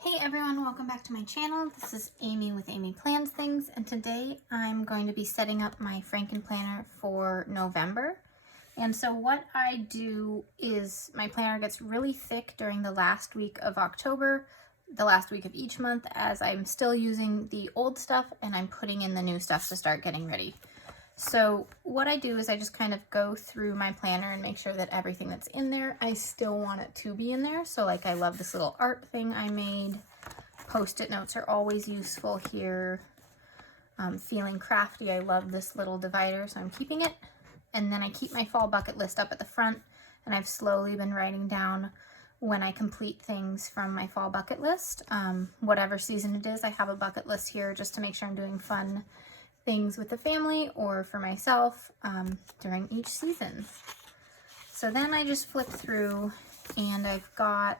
Hey everyone, welcome back to my channel. This is Amy with Amy Plans Things, and today I'm going to be setting up my Frankenplanner for November. And so what I do is my planner gets really thick during the last week of October, the last week of each month, as I'm still using the old stuff and I'm putting in the new stuff to start getting ready. So what I do is I just kind of go through my planner and make sure that everything that's in there, I still want it to be in there. So like I love this little art thing I made. Post-it notes are always useful here. Feeling crafty, I love this little divider, so I'm keeping it. And then I keep my fall bucket list up at the front, and I've slowly been writing down when I complete things from my fall bucket list. Whatever season it is, I have a bucket list here just to make sure I'm doing fun things with the family or for myself during each season. So then I just flip through and I've got,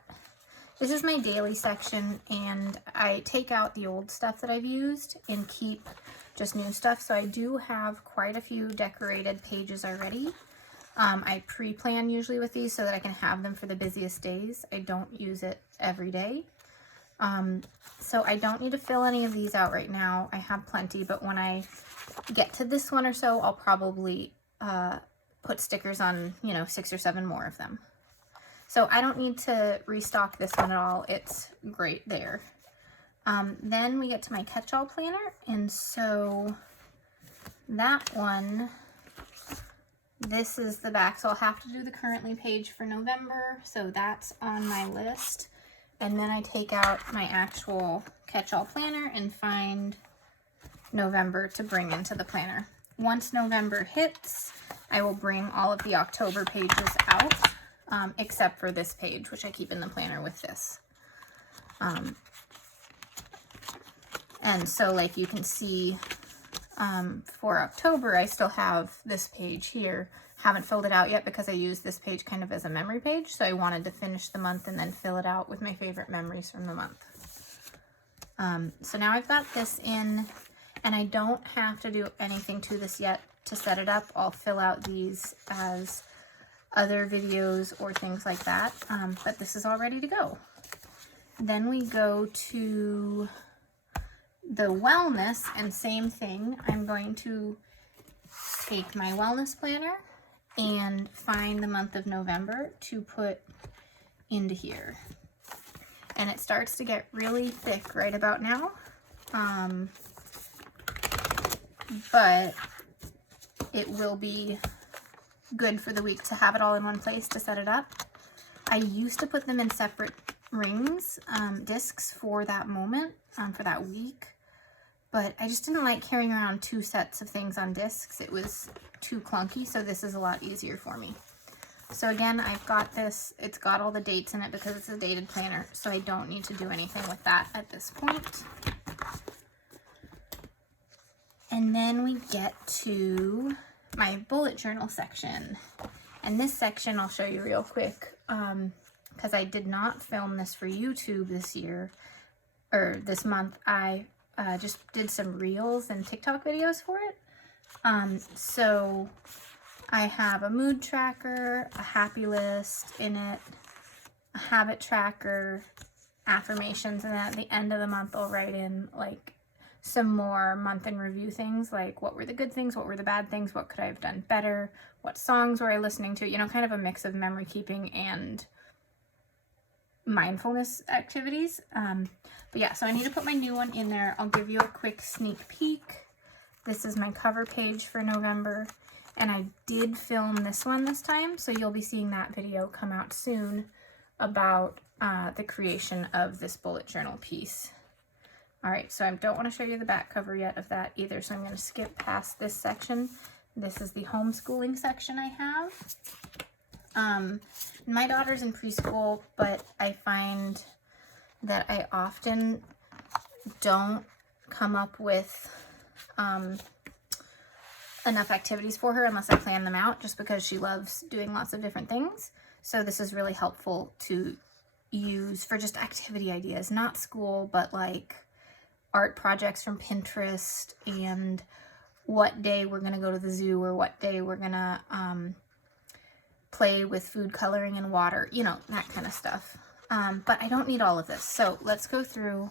this is my daily section, and I take out the old stuff that I've used and keep just new stuff. So I do have quite a few decorated pages already. I pre-plan usually with these so that I can have them for the busiest days. I don't use it every day. So I don't need to fill any of these out right now. I have plenty, but when I get to this one or so, I'll probably put stickers on, 6 or 7 more of them. So I don't need to restock this one at all. It's great there. Then we get to my catch-all planner, and so that one, this is the back, so I'll have to do the currently page for November, so that's on my list. And then I take out my actual catch-all planner and find November to bring into the planner. Once November hits, I will bring all of the October pages out, except for this page, which I keep in the planner with this. And so like you can see, for October, I still have this page here. Haven't filled it out yet because I used this page kind of as a memory page, so I wanted to finish the month and then fill it out with my favorite memories from the month. So now I've got this in, and I don't have to do anything to this yet to set it up. I'll fill out these as other videos or things like that, but this is all ready to go. Then we go to the wellness, and same thing. I'm going to take my wellness planner and find the month of November to put into here. And it starts to get really thick right about now. But it will be good for the week to have it all in one place to set it up. I used to put them in separate rings, discs for that moment, for that week. But I just didn't like carrying around 2 sets of things on discs. It was too clunky, so this is a lot easier for me. So again, I've got this, it's got all the dates in it because it's a dated planner, so I don't need to do anything with that at this point. And then we get to my bullet journal section. And this section I'll show you real quick, because I did not film this for YouTube this year, or this month. I just did some reels and TikTok videos for it. So I have a mood tracker, a happy list in it, a habit tracker, affirmations, and then at the end of the month I'll write in like some more month in review things, like what were the good things, what were the bad things, what could I have done better, what songs were I listening to, kind of a mix of memory keeping and mindfulness activities. But yeah, so I need to put my new one in there. I'll give you a quick sneak peek. This is my cover page for November, and I did film this one this time, so you'll be seeing that video come out soon about the creation of this bullet journal piece. All right, so I don't want to show you the back cover yet of that either, so I'm going to skip past this section. This is the homeschooling section I have. My daughter's in preschool, but I find that I often don't come up with enough activities for her unless I plan them out, just because she loves doing lots of different things. So this is really helpful to use for just activity ideas, not school, but like art projects from Pinterest, and what day we're going to go to the zoo, or what day we're going to play with food coloring and water, that kind of stuff. but I don't need all of this. So let's go through.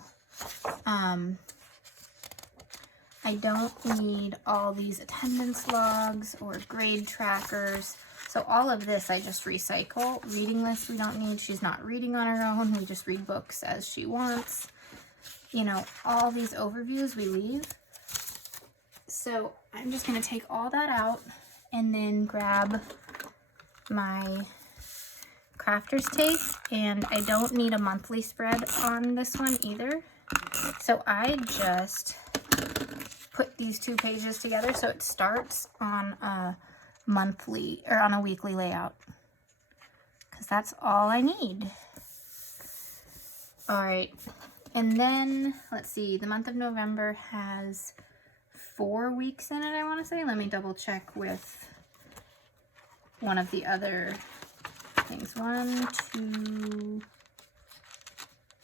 I don't need all these attendance logs or grade trackers. So all of this I just recycle. Reading lists we don't need. She's not reading on her own. We just read books as she wants. You know, all these overviews we leave. So I'm just going to take all that out and then grab my crafter's tape. And I don't need a monthly spread on this one either. So I just put these 2 pages together so it starts on a monthly or on a weekly layout, because that's all I need. All right, and then let's see, the month of November has 4 weeks in it, I want to say. Let me double check with one of the other things. 1, 2,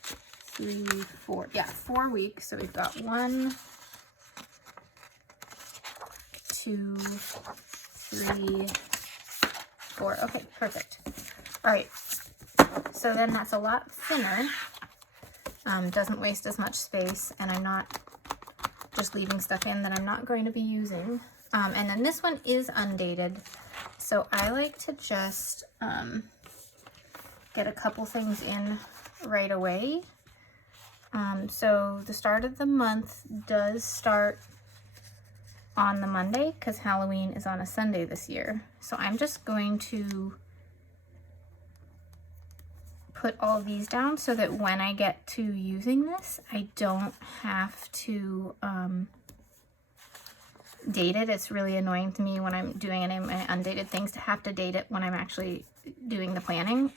3, 4. Yeah, 4 weeks. So we've got 1, 2, 3, 4. Okay, perfect. All right, so then that's a lot thinner. Doesn't waste as much space, and I'm not just leaving stuff in that I'm not going to be using. And then this one is undated, so I like to just get a couple things in right away. So the start of the month does start on the Monday because Halloween is on a Sunday this year. So I'm just going to put all these down so that when I get to using this, I don't have to date it. It's really annoying to me when I'm doing any of my undated things to have to date it when I'm actually doing the planning.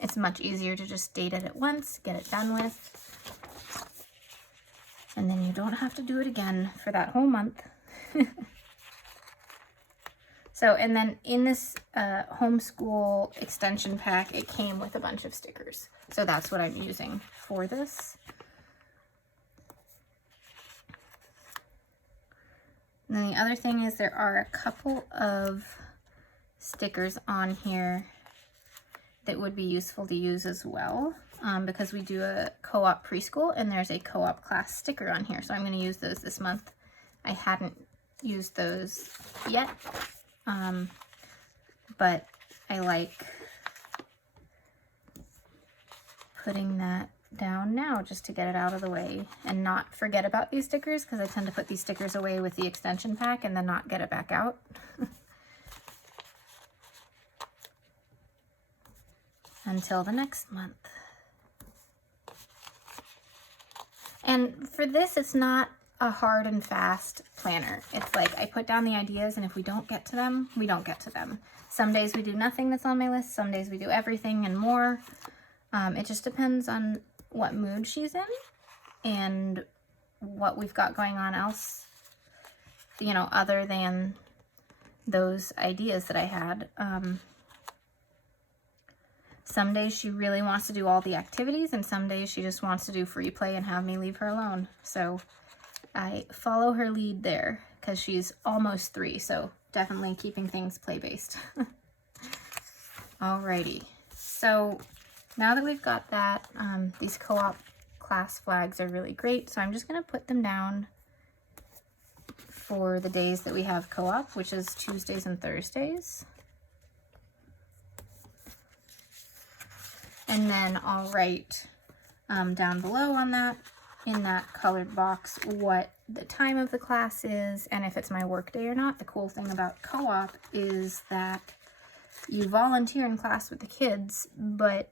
It's much easier to just date it at once, get it done with, and then you don't have to do it again for that whole month. So, and then in this homeschool extension pack, it came with a bunch of stickers. So that's what I'm using for this. And then the other thing is there are a couple of stickers on here that would be useful to use as well, because we do a co-op preschool and there's a co-op class sticker on here. So I'm going to use those this month. I hadn't used those yet, but I like putting that down now just to get it out of the way and not forget about these stickers, because I tend to put these stickers away with the extension pack and then not get it back out. Until the next month. And for this, it's not a hard and fast planner. It's like I put down the ideas, and if we don't get to them, we don't get to them. Some days we do nothing that's on my list. Some days we do everything and more. It just depends on what mood she's in and what we've got going on else, you know, other than those ideas that I had. Some days she really wants to do all the activities, and some days she just wants to do free play and have me leave her alone. So I follow her lead there because she's almost 3, so definitely keeping things play-based. Alrighty, so now that we've got that, these co-op class flags are really great, so I'm just going to put them down for the days that we have co-op, which is Tuesdays and Thursdays. And then I'll write down below on that, in that colored box, what the time of the class is and if it's my work day or not. The cool thing about co-op is that you volunteer in class with the kids, but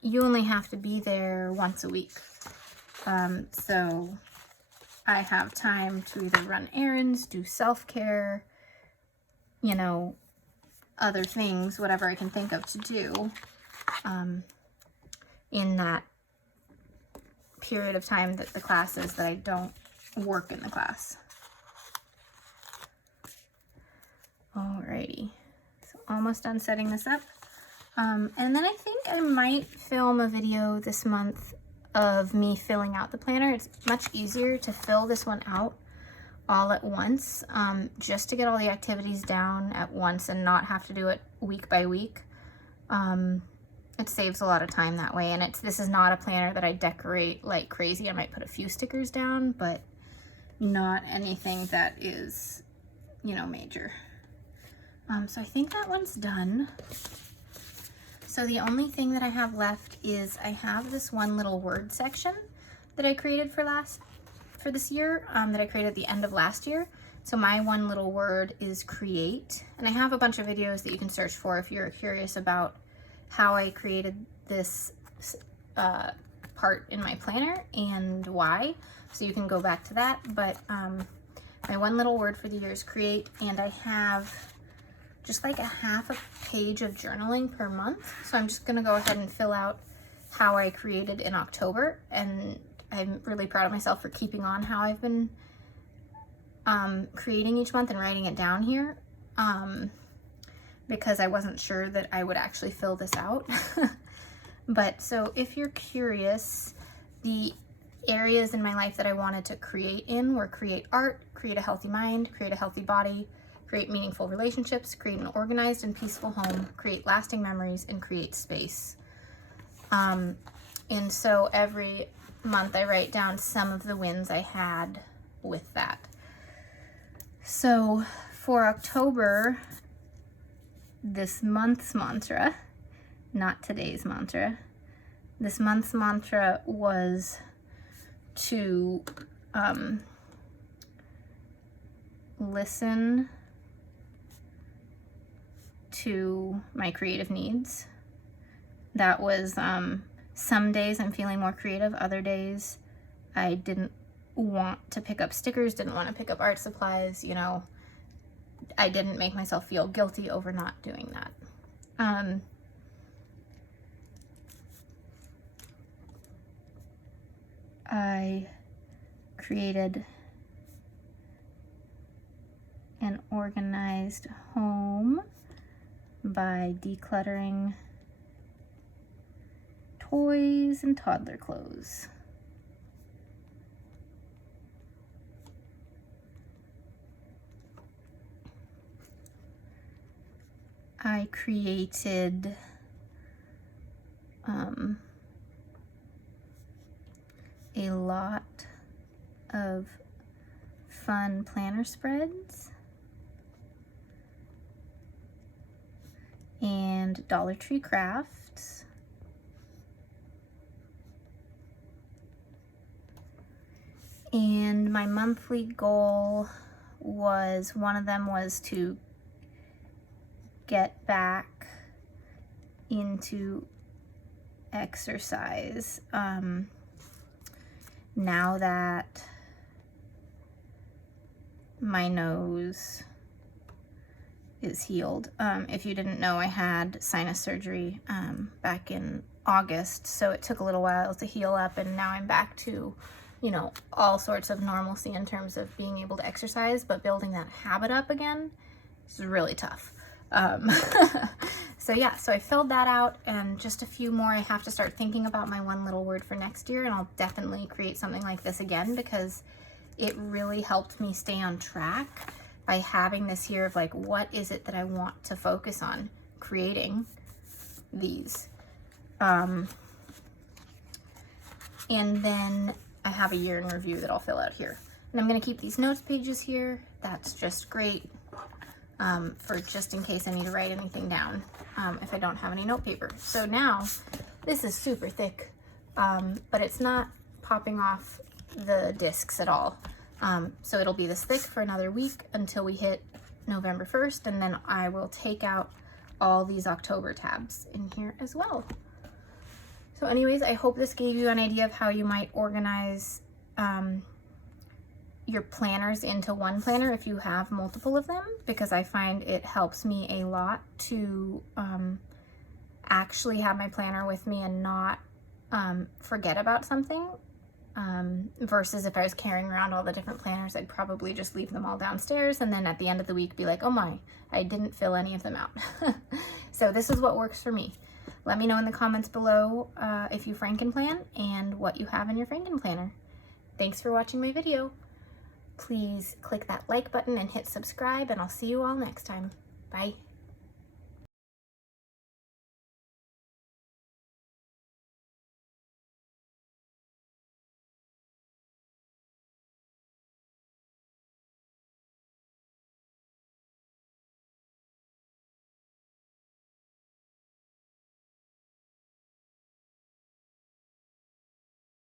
you only have to be there once a week. So I have time to either run errands, do self-care, you know, other things, whatever I can think of to do. In that period of time that the class is that I don't work in the class. Alrighty, so almost done setting this up. And then I think I might film a video this month of me filling out the planner. It's much easier to fill this one out all at once, just to get all the activities down at once and not have to do it week by week. It saves a lot of time that way, and this is not a planner that I decorate like crazy. I might put a few stickers down, but not anything that is, you know, major. So I think that one's done. So the only thing that I have left is I have this one little word section that I created for this year, that I created at the end of last year. So my one little word is create, and I have a bunch of videos that you can search for if you're curious about how I created this part in my planner and why. So you can go back to that, but my one little word for the year is create, and I have just like a half a page of journaling per month. So I'm just gonna go ahead and fill out how I created in October, and I'm really proud of myself for keeping on how I've been creating each month and writing it down here, because I wasn't sure that I would actually fill this out. But so if you're curious, the areas in my life that I wanted to create in were create art, create a healthy mind, create a healthy body, create meaningful relationships, create an organized and peaceful home, create lasting memories, and create space. And so every month I write down some of the wins I had with that. So for October, this month's mantra, not today's mantra, this month's mantra was to listen to my creative needs. That was some days I'm feeling more creative, other days I didn't want to pick up stickers, didn't want to pick up art supplies, you know. I didn't make myself feel guilty over not doing that. I created an organized home by decluttering toys and toddler clothes. I created a lot of fun planner spreads and Dollar Tree crafts. And my monthly goal was, one of them was to get back into exercise. Now that my nose is healed. If you didn't know, I had sinus surgery back in August, so it took a little while to heal up, and now I'm back to, you know, all sorts of normalcy in terms of being able to exercise, but building that habit up again is really tough. So yeah, so I filled that out, and just a few more. I have to start thinking about my one little word for next year, and I'll definitely create something like this again, because it really helped me stay on track by having this here of like, what is it that I want to focus on creating these. And then I have a year in review that I'll fill out here. And I'm gonna keep these notes pages here. That's just great for just in case I need to write anything down if I don't have any note paper. So now, this is super thick, but it's not popping off the discs at all. So it'll be this thick for another week until we hit November 1st, and then I will take out all these October tabs in here as well. So anyways, I hope this gave you an idea of how you might organize your planners into one planner if you have multiple of them, because I find it helps me a lot to actually have my planner with me and not forget about something, versus if I was carrying around all the different planners, I'd probably just leave them all downstairs and then at the end of the week be like, oh my, I didn't fill any of them out. So this is what works for me. Let me know in the comments below if you Frankenplan and what you have in your Frankenplanner. Thanks for watching my video. Please click that like button and hit subscribe, and I'll see you all next time. Bye.